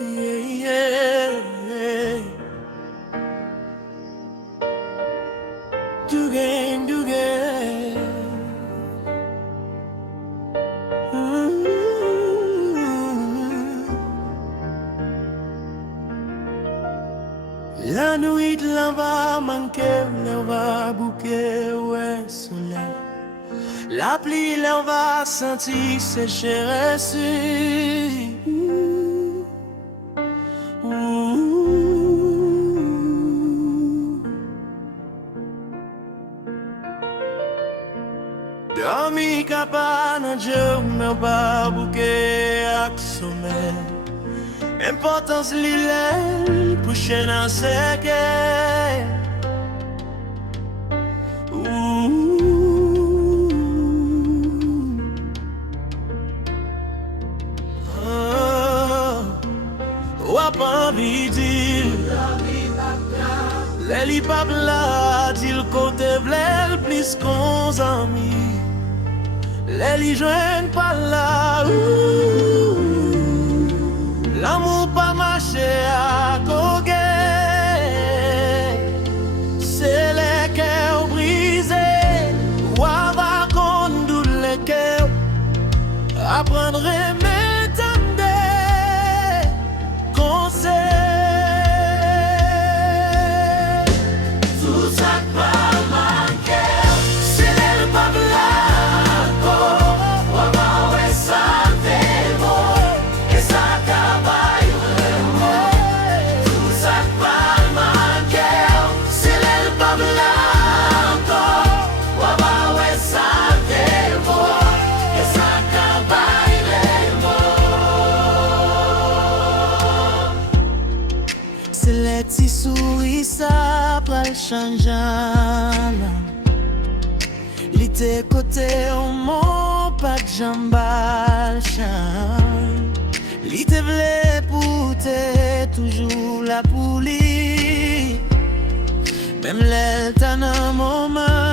yeah, yeah. Do again, do again. La nuit la va manquer, la va bouquer, ouais, soleil. La pluie la va sentir sécheresse. Dormi capana Dieu meu babuque ak sommeil. Importance l'île pour chena seke. Wap anvi dil Leli pap la dil kote vlel plis kon zami. Leli jwen pa la l'amour pas marché à goguer. C'est les cœurs brisés ou avoir conduit les cœurs. Apprendre à m'étendre conseil. Tout ça pas manquer. C'est les pas blanco. Ou avoir ouais ça démo. Et ça cabaye. Tout ça pas manquer. C'est les pas blanco. Ou avoir ouais ça démo. Et ça cabaye les mots. C'est les petits souris ça pral changeant. L'été côté au mon pas de jambal chan. L'été vle pour te toujours la poulie. Même l'elle t'en un moment.